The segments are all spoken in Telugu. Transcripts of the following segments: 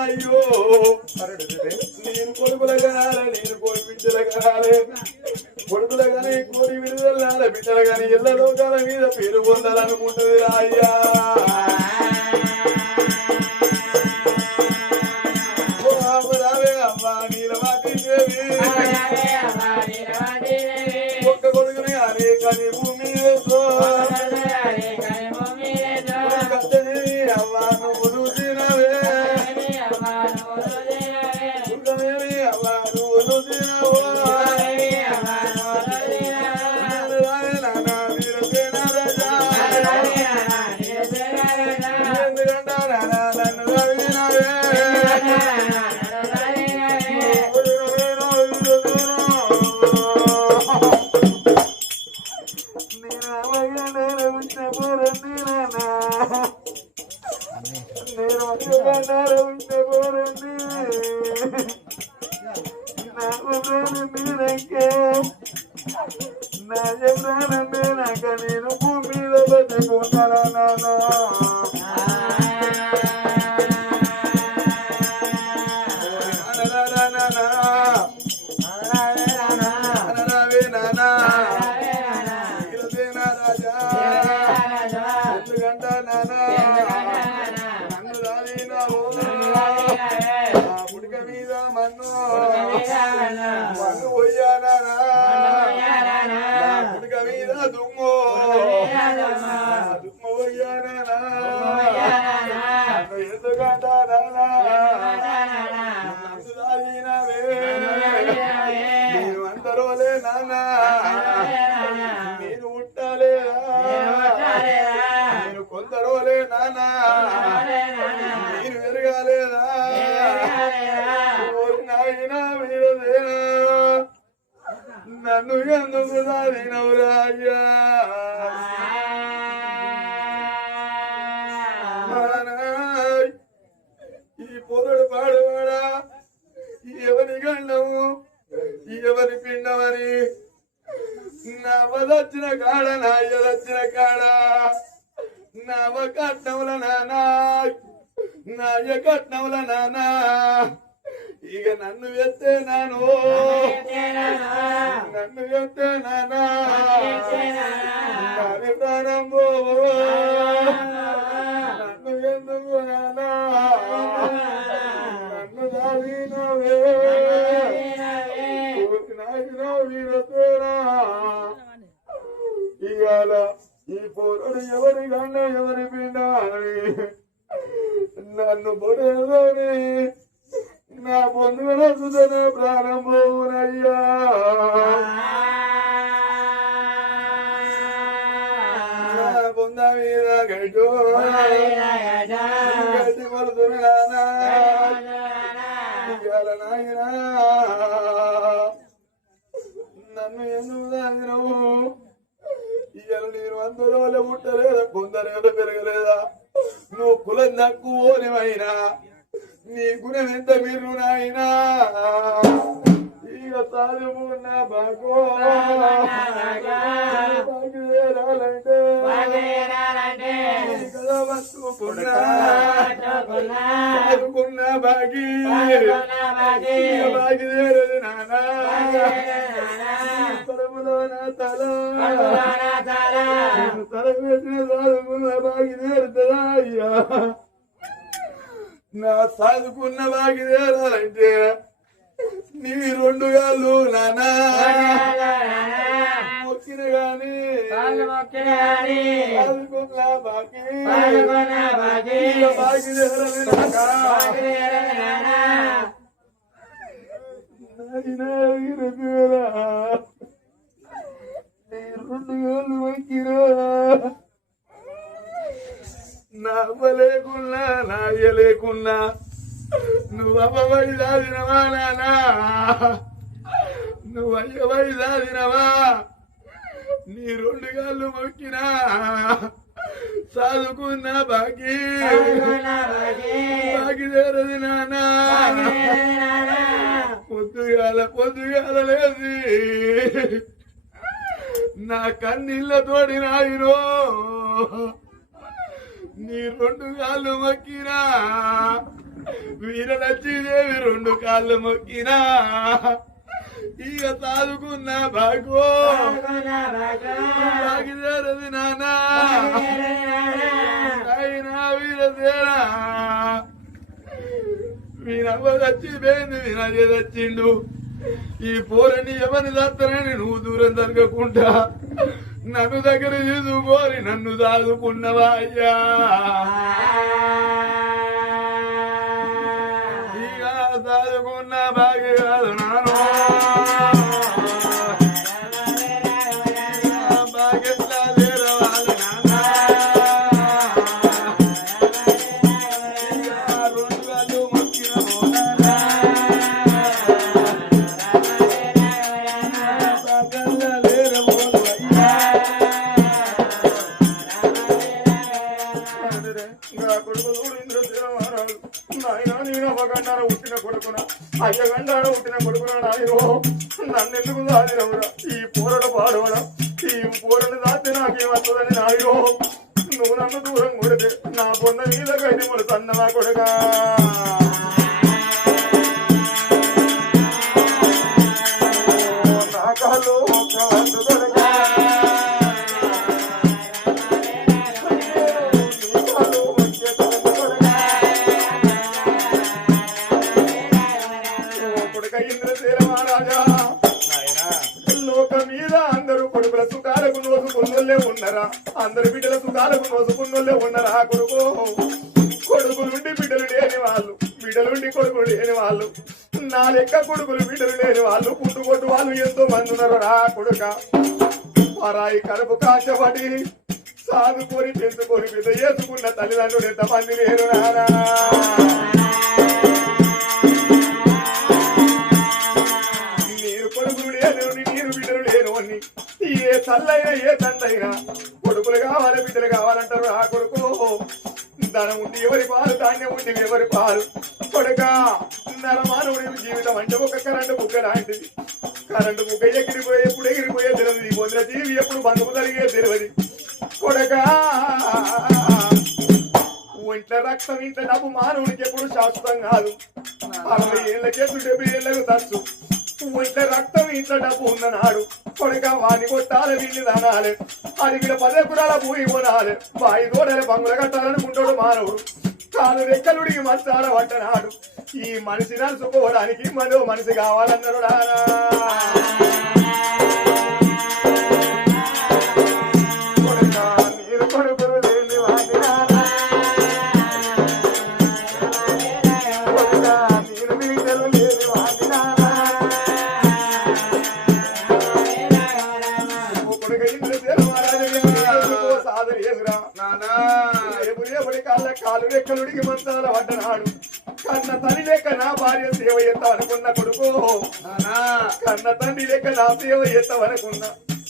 అయ్యో నేను కొడుకుల కాలే నేను కోడి బిడ్డల కాలే కొడుకుల కానీ కోడి విడుదల బిడ్డల కానీ ఇళ్ళ లోకాల మీద పేరు పొందాలనుకుంటుంది అయ్యా రావే అమ్మా నీలవాతి దేవి ఒక్క కొడుకుని అనే కానీ భూమి అవ్వా నువ్వు తినవే అవ్వా నువ్వు తినవో నేను భూమిలో బతుకున్నారా నానా మన్ను పోయానా పుడక మీద దుమ్ము దుమ్ము పోయానా ఎందుకంటానా నేను అందరోలే నానా నేను ఉంటాలేదా నేను కొందరోలే నానా నేను పెరగాలేదా నన్ను ఎందుకు దారినవురా అయ్యా ఈ పొరడు పాడువాడా ఎవరి గండము ఎవరి పిండమని నా వదొచ్చిన కాడ నా ఎదొచ్చిన కాడ నా కట్నముల నానా నా కట్నముల నానా ఇక నన్ను ఎత్తే నాను నన్ను ఎత్తే నానా ప్రాణం నన్ను ఎందుకు నానా నన్ను దావినవే వీరతేనా ఇవాళ ఈ పోరుడు ఎవరి గండ ఎవరి పిండ నన్ను బొడేదని నా పొందున సుధన ప్రారంభమయ్యా పొంద మీద గడ్డు గడ్డి కొడుతుని నానా నాయనా నన్ను ఎందుకు దాగినవు ఇవాళ నేను అందరూ పుట్టలేదా కొందరేదో పెరగలేదా నువ్వు కులం తక్కువనివైనా నీ గుణం ఎంత మీరు నాయనా ఇక తాజున్న బాగో బాగిదేరాలంటే కదా పట్టుకున్నా బాగి బాగిదేరది నానా తరములో నా తల తరవేసిన చదువుకున్న బాగిదేరుతుందా అయ్యా నా చదువుకున్న బాగిదేరాలంటే నీ రెండు గాళ్ళు నానా మొక్కిన గాని చదువుకున్న బాగిదేరది నీ రెండు గాళ్ళు మొక్కిరా నా అవ్వ లేకున్నా నా అయ్య లేకున్నా నువ్వు అవ్వబడి దాదినవా నానా నువ్వు అయ్యబడి దాదినవా నీ రెండు గాళ్ళు మొక్కినా చదువుకున్న బాకి బాకిదేరది నానా పొద్దుగాల లేచి నా కన్నీళ్ళతోడి నాయనో నీ 2 కాళ్ళు మొక్కినా వీరలక్ష్మీదేవి 2 కాళ్ళు మొక్కినా ఇక సాదుకున్న భాగో భాగిదారది నానా వీరసేనా వీరవ్వ చచ్చిపోయింది వీరజే చచ్చిండు ఈ పోరని ఎవరిని దాస్తానని నువ్వు దూరం జరగకుండా నన్ను దగ్గర తీసుకొని నన్ను దాదుకున్నవా అయ్యా ఇక దాదుకున్న బాగి కాదు నాను బాగెట్లా వేరవాలి నాన్న ఇక 2 కాళ్ళు మొక్కిన పోనా ఉట్టిన కొడుకున అయ్యగండాడ ఉట్టిన కొడుకున నాయనో నన్నెందుకు దాదిరవురా ఈ పోరడ పాడవరా ఈ పోరని దాటి నాకేమవుతుందని నాయనో నువ్వు నన్ను దూరం కొడితే నా పొన్న మీద గడ్డి మొల సన్నమా కొడగా నా కాళ్ళు కొడగా ఇంద్రసేన మహారాజా లోక మీద అందరూ కొడుకుల సుఖాలకు నోసుకున్నోళ్ళే ఉన్నరా అందరు బిడ్డల సుఖాలకు నోసుకున్నోళ్ళే ఉన్నరా కొడుకు కొడుకులుండి బిడ్డలు లేని వాళ్ళు బిడ్డలుండి కొడుకులు లేని వాళ్ళు నా లెక్క కొడుకులు బిడ్డలు లేని వాళ్ళు పుట్టుకొట్టు వాళ్ళు ఎంతో మంది ఉన్నారు రా కొడుక పరాయి కడుపు కాచబడి సాదుకొని పెంచుకొని పెద్ద చేసుకున్న తల్లిదండ్రులు ఎంతమంది లేరు నారా కొడుకులు లేను నీరు బిడ్డలు లేను అని ఏ తల్లైనా ఏ తండ్రైనా కొడుకులు కావాలి బిడ్డలు కావాలంటారు ఆ కొడుకు ధనం ఉండి ఎవరి పాలు ధాన్యం ఉండి ఎవరి పాలు కొడుక నరమానవుడి జీవితం అంటే ఒక కరెంటు బుగ్గ లాంటిది కరెంటు బుగ్గ ఎగిరిపోయి ఎప్పుడు ఎగిరిపోయే తెలియదు పొందిన జీవి ఎప్పుడు బంధువు కలిగే తెలియదు కొడుక ఒంట్ల రక్తం ఇంట్లో డబ్బు మానవుడికి ఎప్పుడు శాశ్వతం కాదు 60 ఏళ్ళకే 70 ఏళ్ళకు తచ్చు ఒంట్ల రక్తం ఇంట్లో డబ్బు ఉన్ననాడు కొడుక వాణి కొట్టాలి వీళ్ళు దానాలి అడిగిన 10 ఎకరాల భూమి కొనాలి బాయి తోడలి బంగులు కట్టాలనుకుంటాడు మానవుడు కాదు రెక్కలుడికి మస్తాడ పట్టనాడు ఈ మనిషి నడుచుకోవడానికి మరో మనిషి కావాలన్నాడు కొడుక మీరు కొడుకులు లేని వాడిని నేను బిడ్డలు లేని వాడిని కాలు రెక్కలుడికి మంచాల పడ్డనాడు కన్న తల్లి లేక నా భార్య సేవ చేస్తావనుకున్న కొడుకు కన్న తండ్రి లేక నా సేవ చేస్తావనుకున్నా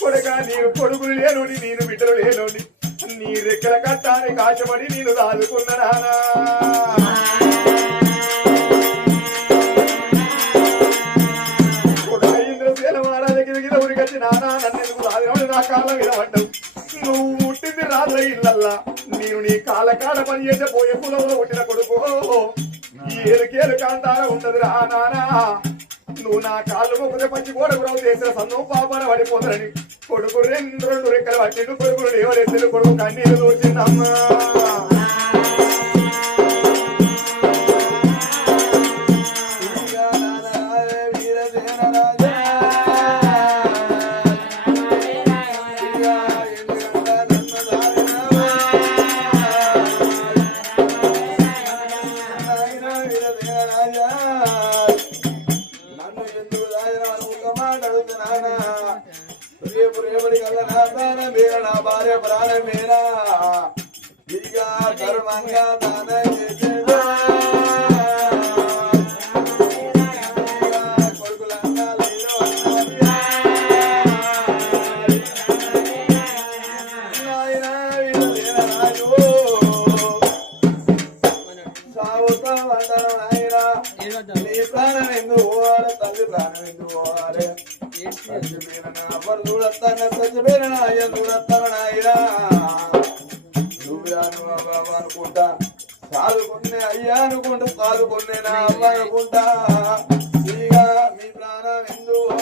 కొడుక నేను కొడుకులు లేనోని నేను బిడ్డలు లేనోని నీ రెక్కల కట్టాన్ని కాశపడి నేను దాదుకున్న నానా కొడుక ఇంద్రసేన మహారాజు గిరిగిర ఉరికచ్చి నానా నన్నెందుకు దాదినోడు నా కాళ్ళ మీద పడ్డావు నువ్వు పుట్టింది రాత్ర ఇళ్ళల్లా నేను నీ కాలకాడ పని చేసే పోయే కులంలో పుట్టిన కొడుకు ఈ ఏలుకేలు కాంతార ఉంటది రా నానా నువ్వు నా కాళ్ళు మొక్కదే పచ్చి గోడ గురవు చేసిన సందం పాపాన పడిపోతారని కొడుకు 2 రెక్కలు పట్టిండు కొడుకులు ఎవరెత్తులు కొడుకు కన్నీళ్ళు దూచిందమ్మా రేపటి కల్లా నా ప్రాణం మేర నా భార్య ప్రాణం మేర ఇక ధర్మంగా దానం చేసేడు కొడుకులంతా లేరు సాగుతా వందనం నాయనా నీ ప్రాణం ఎందుకు పోవాలి తల్లి ప్రాణం ఎందుకు పోవాలి చచ్చిపోయిన అయ్య చూడస్తాను నాయనా నువ్వు అనుకుంటా సాదుకున్నే అయ్యా అనుకుంటూ సాదుకున్నే నా అవ్వ అనుకుంటా ఇక మీ ప్రాణం ఎందుకు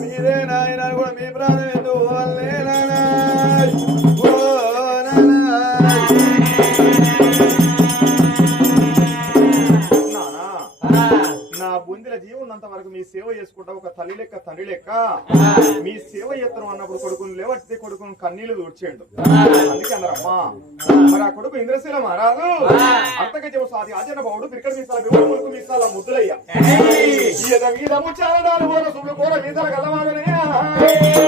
మీరే నాయన కూడా మీ ప్రాణం ఎందుకు నా బుందిల జీవున్నంత వరకు మీ సేవ చేసుకుంటా ఒక తల్లి లెక్క తండ్రి లెక్క మీ సేవ చేస్తాను అన్నప్పుడు కొడుకుని లేవట్టి కొడుకుని కన్నీళ్లు దూర్చేయండు అందుకే అన్నారమ్మా మరి ఆ కొడుకు ఇంద్రశీల మహారాజు అంతక చెవు సాది ఆచరణ బావుడు క్రికెట్ మీసాల కొడుకు మీసాల ముద్దులయ్యా మీద ముచ్చాలడాలు కూర సుళ్ళు కూర మీసాల గల్లవాదనే